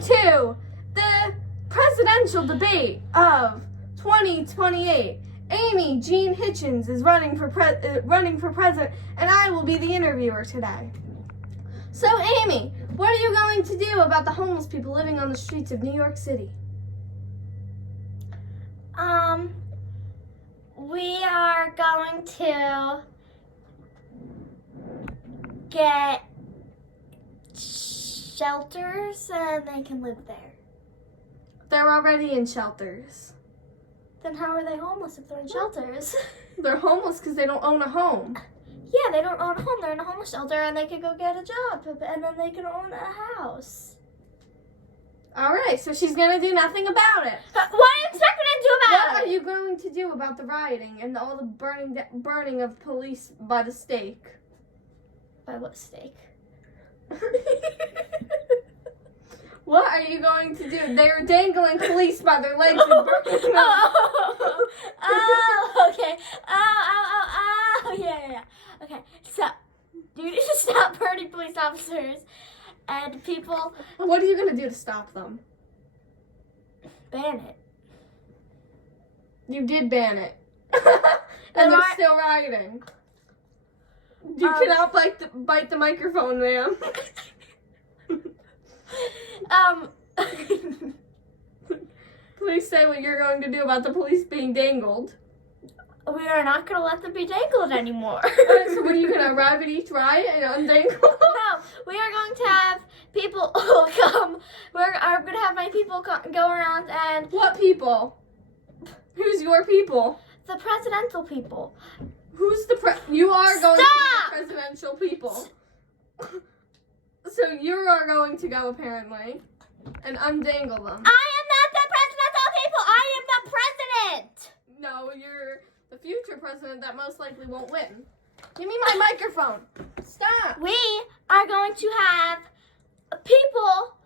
to the presidential debate of 2028. Amy Jean Hitchens is running for president, and I will be the interviewer today. So, Amy, what are you going to do about the homeless people living on the streets of New York City? We are going to get shelters and they can live there. They're already in shelters. Then how are they homeless if they're in shelters? They're homeless because they don't own a home. Yeah, they don't own a home. They're in a homeless shelter and they could go get a job and then they can own a house. All right, so she's going to do nothing about it. What do you expect me to do about What it? are you going to do about the rioting and all the burning of police by the stake? By what stake? What are you going to do? They're dangling police by their legs and burning them. Okay. Yeah. Okay, so you need to stop burning police officers and people. What are you going to do to stop them? Ban it. You did ban it. And they're still rioting. You cannot bite the microphone, ma'am. Please say what you're going to do about the police being dangled. We are not going to let them be dangled anymore. So what are you going to arrive at each riot and undangle? No, we are going to have people come. I'm going to have my people go around and... What people? Who's your people? The presidential people. Who's the You are going Stop! to be the presidential people. So you are going to go, apparently, and undangle them. I am not the presidential people. I am the president. No, you're the future president that most likely won't win. Give me my microphone. Stop. We are going to have people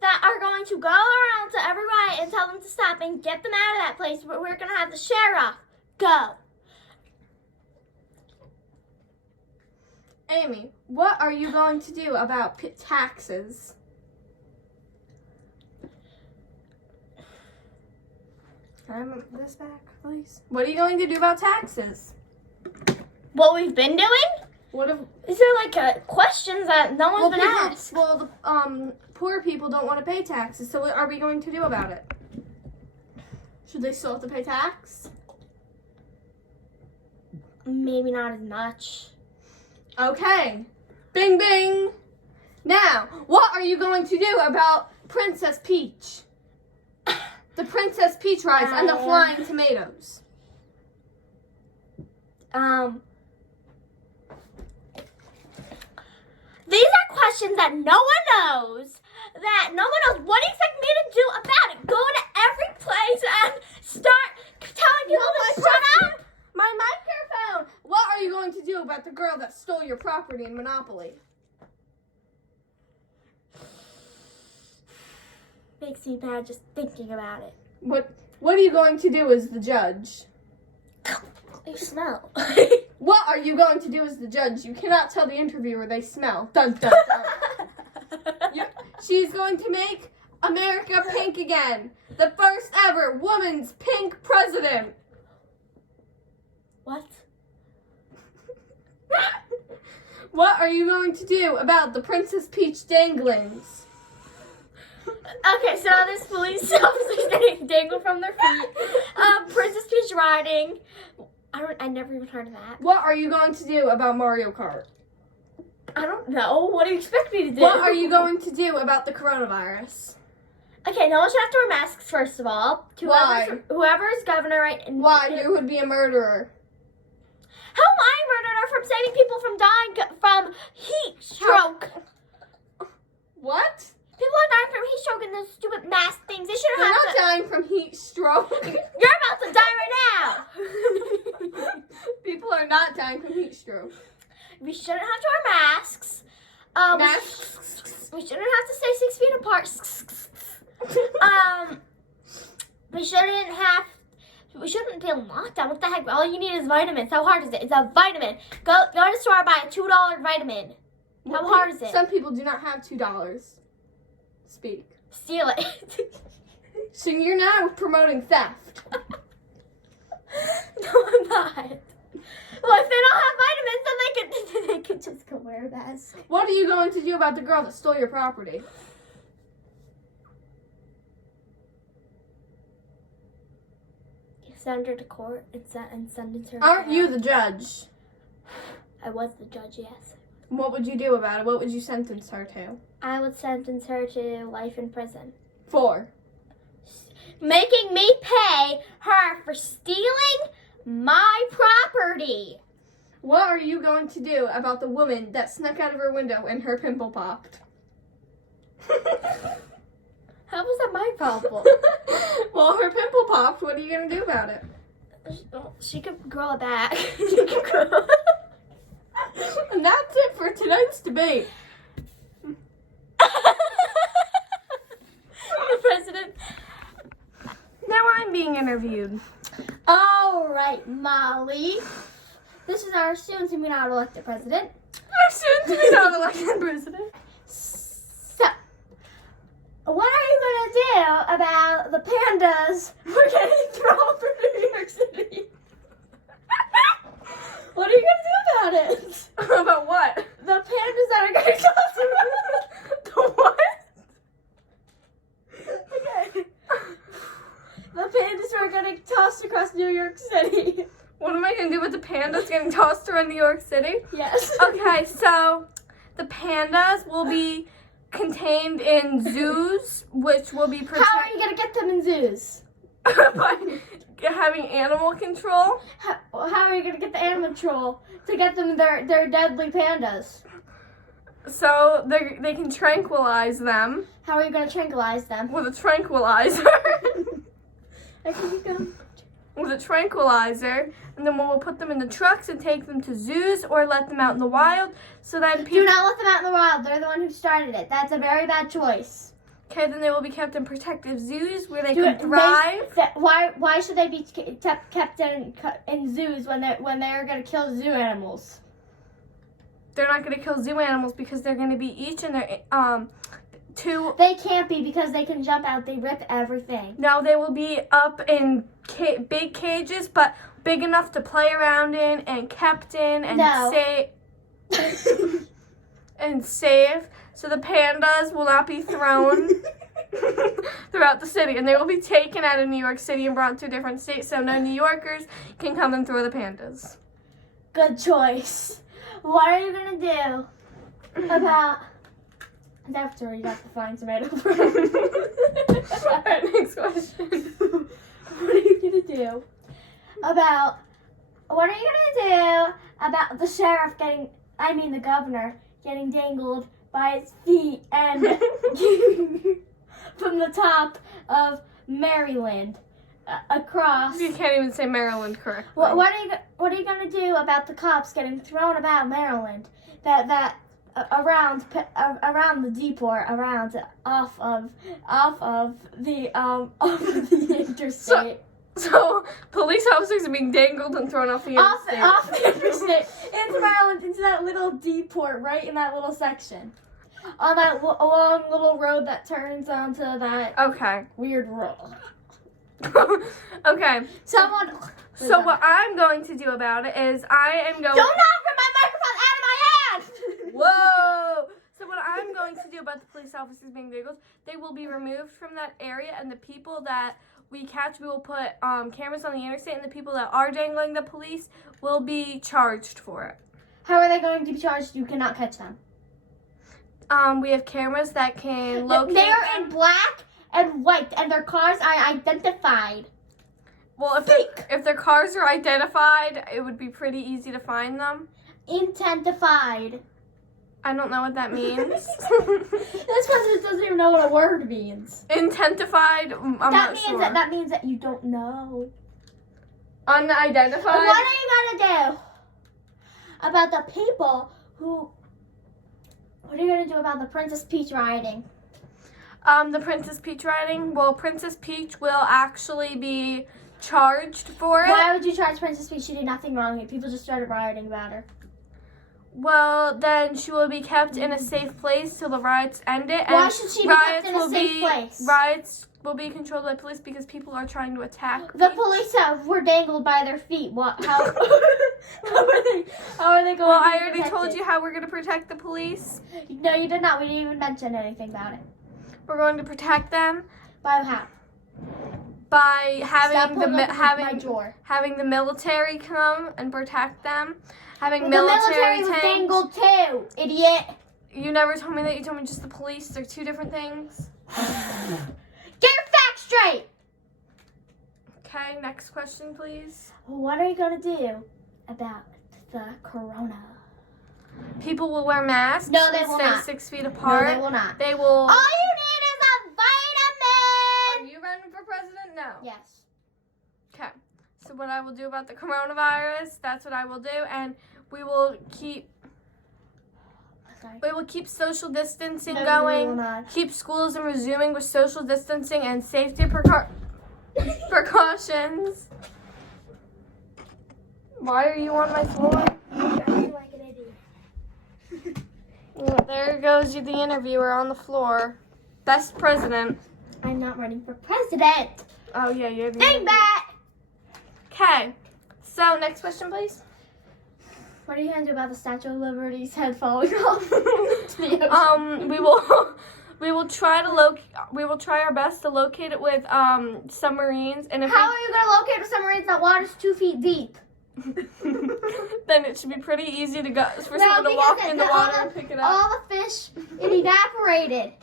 that are going to go around to every riot and tell them to stop and get them out of that place. We're going to have the sheriff go. Amy, what are you going to do about taxes? Can I have this back, please? What are you going to do about taxes? What we've been doing? What if? Is there like questions that no one's been asked? Well, the poor people don't want to pay taxes. So what are we going to do about it? Should they still have to pay tax? Maybe not as much. Okay. Bing, bing. Now, what are you going to do about Princess Peach? The Princess Peach rides and the flying tomatoes. These are questions that no one knows. What do you expect me to do about it? Go to every place and start telling people to shut up? My microphone! What are you going to do about the girl that stole your property in Monopoly? Makes me bad just thinking about it. What are you going to do as the judge? You smell. What are you going to do as the judge? You cannot tell the interviewer they smell. Dun, dun, dun. She's going to make America pink again. The first ever woman's pink president. What? What are you going to do about the Princess Peach danglings? Okay, so there's police officers getting dangled from their feet. Princess Peach riding. I never even heard of that. What are you going to do about Mario Kart? I don't know. What do you expect me to do? What are you going to do about the coronavirus? Okay, no one should have to wear masks, first of all. Why? Whoever's governor right now. Why? You would be a murderer. How am I a murderer from saving people from dying from heat stroke? What? People are dying from heat stroke and those stupid mask things. They shouldn't They're have not to. dying from heat stroke. You're about to die right now. People are not dying from heat stroke. We shouldn't have to wear masks. Masks? We shouldn't have to stay 6 feet apart. We shouldn't be on lockdown. What the heck? All you need is vitamins. How hard is it? It's a vitamin. Go to the store, buy a $2 vitamin. How hard is it? Some people do not have $2. Speak. steal it. So you're now promoting theft. No, I'm not. Well, if they don't have vitamins, then they could just go wear a mask. What are you going to do about the girl that stole your property? Send her to court and send her. Aren't you the judge? I was the judge, yes. What would you do about it? What would you sentence her to? I would sentence her to life in prison. For? Making me pay her for stealing my property. What are you going to do about the woman that snuck out of her window and her pimple popped? How was that my problem? Well, her pimple popped. What are you going to do about it? She could grow it back. She could grow. And that's it for tonight's debate. The president. Now I'm being interviewed. All right, Molly. This is our soon to be not elected president. Our soon to be not elected president. So, what are you gonna do about the pandas who are getting thrown from New York City? What are you gonna do about it? About what? The pandas that are getting tossed. The what? Okay. The pandas who are getting tossed across New York City. What am I going to do with the pandas getting tossed around New York City? Yes. Okay, so the pandas will be contained in zoos, which will be protected. How are you gonna get them in zoos? By having animal control. How are you gonna get the animal control to get them their deadly pandas? So they can tranquilize them How are you gonna tranquilize them? with a tranquilizer. With a tranquilizer, and then we'll put them in the trucks and take them to zoos or let them out in the wild. So then people. Do not let them out in the wild. They're the one who started it. That's a very bad choice. Okay, then they will be kept in protective zoos where they can thrive. Why should they be kept in zoos when they're gonna kill zoo animals? They're not going to kill zoo animals because they're going to be each in their two. They can't be because they can jump out. They rip everything. No, they will be up in big cages, but big enough to play around in and kept in and and safe. So the pandas will not be thrown throughout the city, and they will be taken out of New York City and brought to a different state, so no New Yorkers can come and throw the pandas. Good choice. What are you gonna do about? That's where you got the flying tomato from. All right, next question. What are you gonna do about? What are you gonna do about the sheriff the governor getting dangled by his feet and from the top of Maryland across? You can't even say Maryland correctly. What are you gonna do about the cops getting thrown about Maryland? That around the depot, off of the interstate. So police officers are being dangled and thrown off the interstate. Off the interstate into Maryland, into that little depot, right in that little section, on that long little road that turns onto that weird road. Okay. Someone. So what I'm going to do about it is I am going. Don't knock my microphone out of my hand! Whoa! So what I'm going to do about the police officers being dangled, they will be removed from that area, and the people that we catch, we will put cameras on the interstate, and the people that are dangling the police will be charged for it. How are they going to be charged? You cannot catch them. We have cameras that can locate They are in black and white, and their cars are identified. Well, if their cars are identified, it would be pretty easy to find them. Intentified. I don't know what that means. This president doesn't even know what a word means. Intentified? I'm not sure. That means that you don't know. Unidentified? What are you gonna do about the people who? What are you gonna do about the Princess Peach rioting? The Princess Peach rioting? Well, Princess Peach will actually be charged for it. Why would you charge Princess Peach? She did nothing wrong. People just started rioting about her. Well, then she will be kept in a safe place till the riots end it. Why should she be kept in a safe place? Riots will be controlled by police because people are trying to attack. The police were dangled by their feet. What? How? How are they? How are they going? Well, to be I already told protected? you how we're going to protect the police. No, you did not. We didn't even mention anything about it. We're going to protect them By how? by Stop having pulling up my drawer. having the military come and protect them. Having Well, the military tanks. was dangled too, idiot. You never told me that. You told me just the police. They're two different things. Get your facts straight. Okay, next question, please. What are you gonna do about the corona? People will wear masks. No, they and will stay not. 6 feet apart. No, they will not. They will. All you need is a Are vitamin. you running for president? No. Yes. Okay. So what I will do about the coronavirus, that's what I will do, and we will keep social distancing No, going. we will not. Keep schools and resuming with social distancing and safety precautions. Why are you on my floor? Like an idiot. There goes the interviewer on the floor. Best president. I'm not running for president. Oh yeah, you're the Dang that! Okay. So next question, please. What are you gonna do about the Statue of Liberty's head falling off to the ocean? We will try our best to locate it with submarines, and if How are you gonna locate a submarine that water's 2 feet deep? then it should be pretty easy to go for No, someone to walk because in the water and pick it up. all the fish, it evaporated.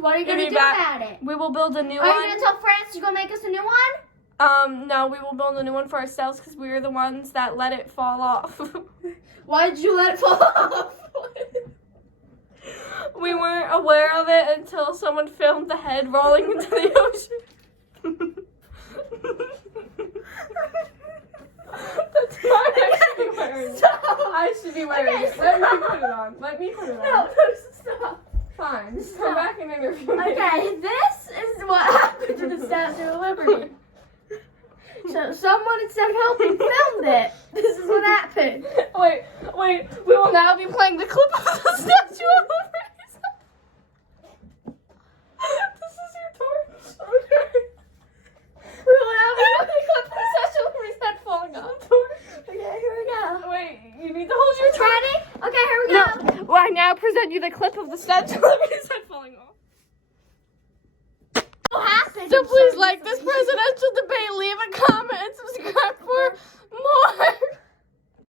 What are you gonna do about it? We will build a new Are you one. gonna tell France you're gonna make us a new one? No, we will build a new one for ourselves because we were the ones that let it fall off. Why did you let it fall off? We weren't aware of it until someone filmed the head rolling into the ocean. That's not actually wearing it. I should be wearing it. Let me put it on. Let me put it on. No, stop. Fine. Just come back and interview me. Okay, this is what happened to the Statue of Liberty. So someone, instead of helping, filmed it. This is what happened. Wait. We will now be playing the clip of the Statue of Liberty. This is your torch. Okay. We will now be playing the clip of the Statue of Liberty's head falling off. Okay, here we go. Wait, you need to hold your torch. Ready? Okay, here we go. No. Well, I now present you the clip of the Statue of Liberty's head falling off. What happened? So please like this presidential debate, leave a comment, and subscribe for more.